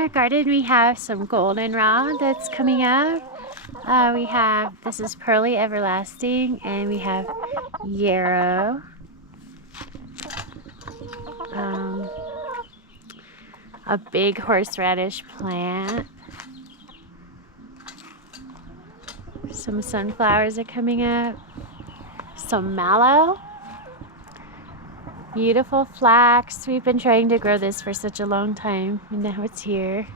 our garden we have some goldenrod that's coming up. This is Pearly Everlasting, and we have yarrow. A big horseradish plant. Some sunflowers are coming up. Some mallow. Beautiful flax. We've been trying to grow this for such a long time, and now it's here.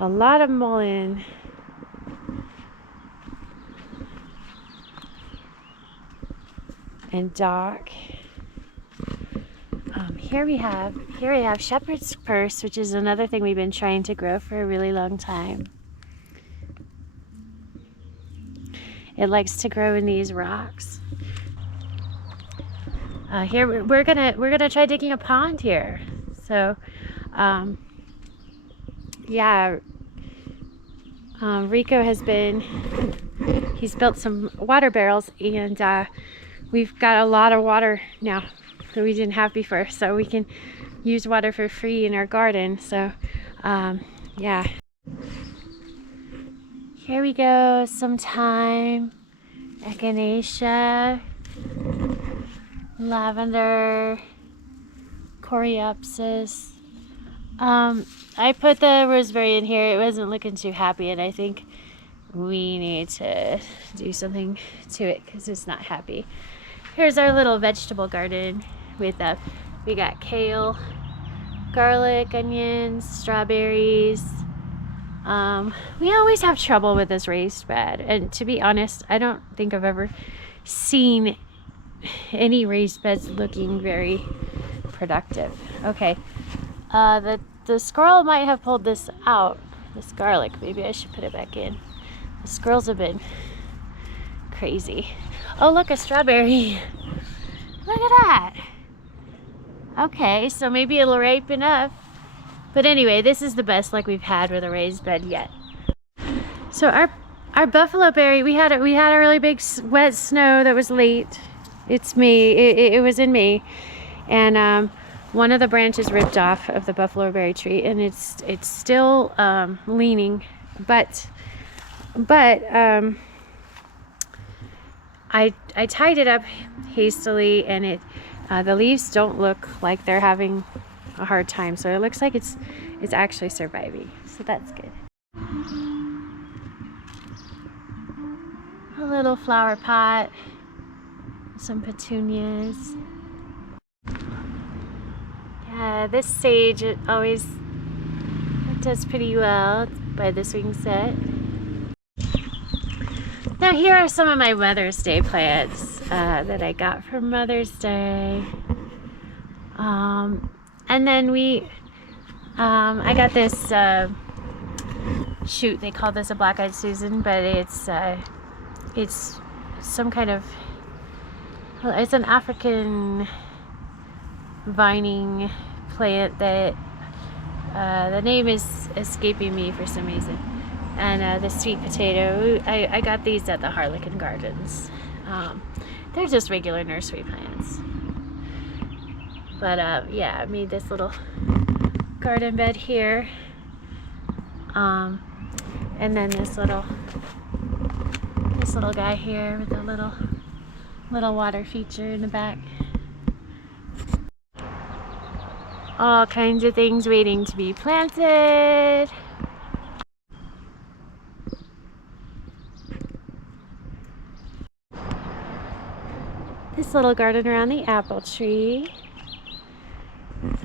A lot of mullein. And dock. Here we have shepherd's purse, which is another thing we've been trying to grow for a really long time. It likes to grow in these rocks. Here we're gonna try digging a pond here. So, yeah, Rico he's built some water barrels, and we've got a lot of water now that we didn't have before, so we can use water for free in our garden. So, yeah. Here we go, some thyme, echinacea, lavender, coreopsis. I put the rosemary in here. It wasn't looking too happy, and I think we need to do something to it because it's not happy. Here's our little vegetable garden with we got kale, garlic, onions, strawberries. We always have trouble with this raised bed, and to be honest, I don't think I've ever seen any raised beds looking very productive. Okay, the squirrel might have pulled this out, this garlic. Maybe I should put it back in. The squirrels have been crazy. Oh, look, a strawberry. Look at that. Okay, so maybe it'll ripen up. But anyway, this is the best luck we've had with a raised bed yet. So our buffalo berry, we had a really big wet snow that was late. It's May. It was in May, and one of the branches ripped off of the buffalo berry tree, and it's still leaning, but I tied it up hastily, and the leaves don't look like they're having a hard time, so it looks like it's actually surviving, so that's good. A little flower pot, some petunias. Yeah, this sage, it does pretty well by the swing set. Now here are some of my Mother's Day plants that I got for Mother's Day. And then I got this shoot. They call this a black-eyed Susan, but it's some kind of, it's an African vining plant that the name is escaping me for some reason. And the sweet potato, I got these at the Harlequin Gardens. They're just regular nursery plants. But yeah, I made this little garden bed here. And then this little guy here with a little water feature in the back. All kinds of things waiting to be planted. This little garden around the apple tree.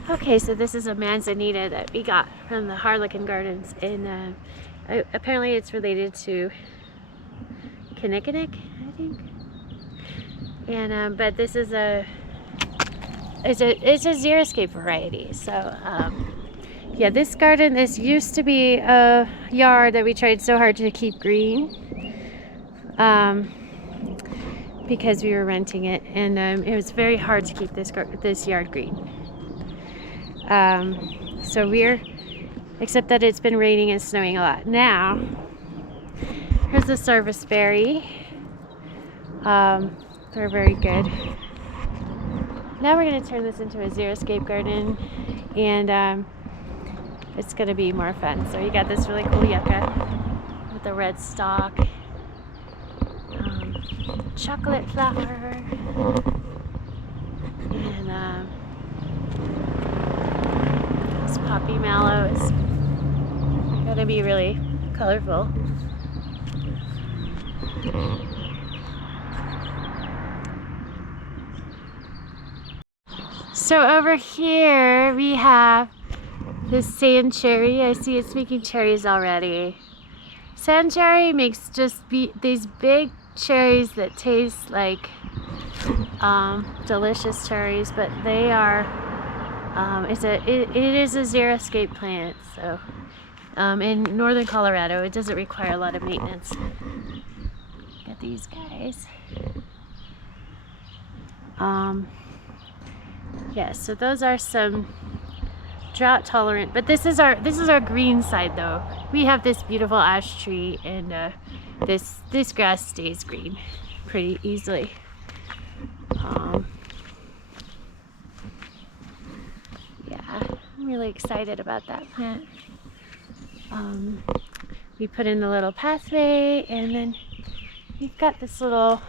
Okay, so this is a manzanita that we got from the Harlequin Gardens, and apparently it's related to kinnikinnick, I think. And but this is it's a Xeriscape variety. So yeah, this used to be a yard that we tried so hard to keep green, because we were renting it, and it was very hard to keep this yard green. So except that it's been raining and snowing a lot. Now, here's the serviceberry. They're very good. now we're going to turn this into a Xeriscape garden, and it's going to be more fun. So you got this really cool yucca with the red stalk, chocolate flower, and this poppy mallow is going to be really colorful. So over here we have this sand cherry. I see it's making cherries already. Sand cherry makes just these big cherries that taste like delicious cherries, but they are it is a Xeriscape plant. So in northern Colorado, it doesn't require a lot of maintenance. Got these guys. Yeah, so those are some drought tolerant, but this is our green side though. We have this beautiful ash tree, and this grass stays green pretty easily. Yeah, I'm really excited about that plant. We put in the little pathway, and then we've got this little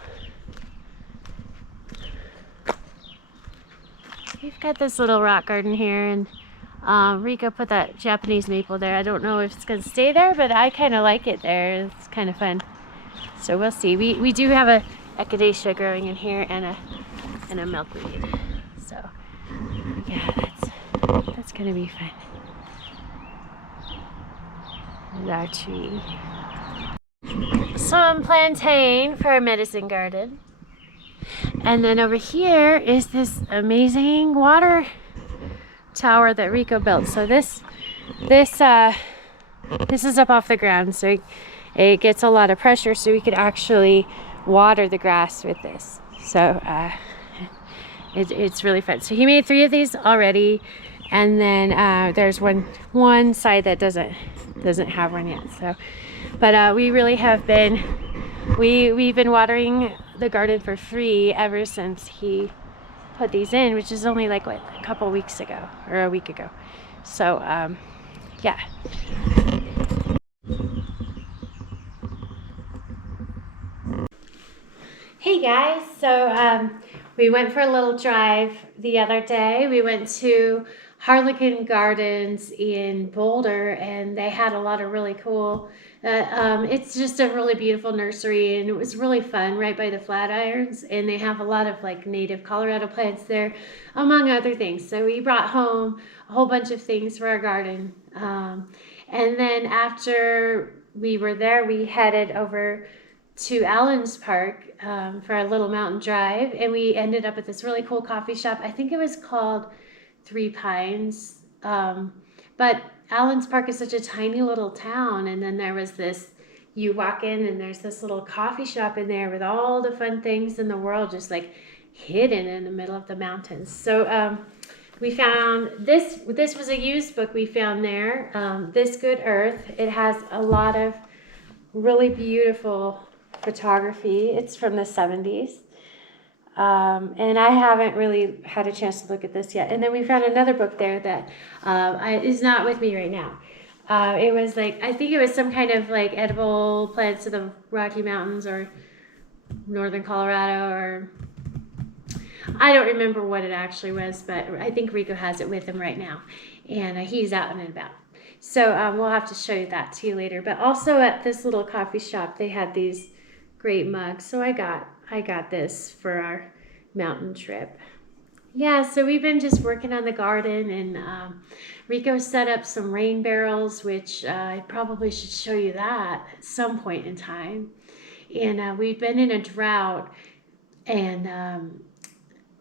rock garden here, and Rico put that Japanese maple there. I don't know if it's going to stay there, but I kind of like it there. It's kind of fun. So we'll see. We do have a echinacea growing in here, and a milkweed. So yeah, that's going to be fun. There's our tree. Some plantain for our medicine garden. And then over here is this amazing water tower that Rico built. So this is up off the ground, so it gets a lot of pressure, so we could actually water the grass with this. So it's really fun. So he made 3 of these already, and then there's one side that doesn't have one yet. So, but we really have been we've been watering the garden for free ever since he put these in, which is only like a couple weeks ago, or a week ago. So yeah. Hey guys, so we went for a little drive the other day. We went to Harlequin Gardens in Boulder, and they had a lot of really cool it's just a really beautiful nursery, and it was really fun right by the Flatirons, and they have a lot of like native Colorado plants there, among other things. So we brought home a whole bunch of things for our garden, and then after we were there, we headed over to Allen's Park for our little mountain drive, and we ended up at this really cool coffee shop. I think it was called Three Pines, but Allen's Park is such a tiny little town, and then there was this, you walk in and there's this little coffee shop in there with all the fun things in the world just like hidden in the middle of the mountains. So we found this was a used book we found there, This Good Earth. It has a lot of really beautiful photography. It's from the 70s. And I haven't really had a chance to look at this yet. And then we found another book there that is not with me right now. It was like, I think it was some kind of like edible plants of the Rocky Mountains or northern Colorado, or I don't remember what it actually was, but I think Rico has it with him right now, and he's out and about. So we'll have to show you that to you later. But also at this little coffee shop, they had these great mugs. So I got this for our mountain trip. Yeah, so we've been just working on the garden, and Rico set up some rain barrels, which I probably should show you that at some point in time. And we've been in a drought, and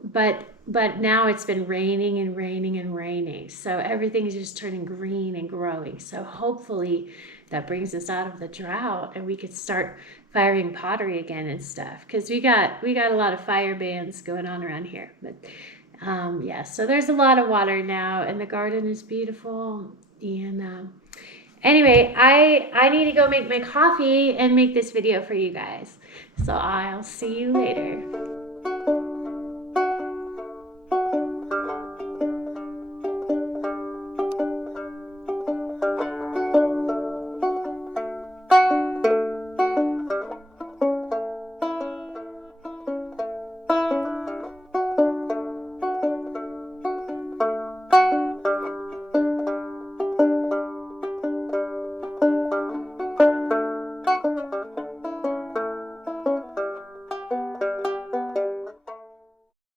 but now it's been raining and raining and raining, so everything is just turning green and growing. So hopefully that brings us out of the drought, and we could start firing pottery again and stuff, because we got a lot of fire bans going on around here. But yeah, so there's a lot of water now, and the garden is beautiful. And anyway, I need to go make my coffee and make this video for you guys, so I'll see you later.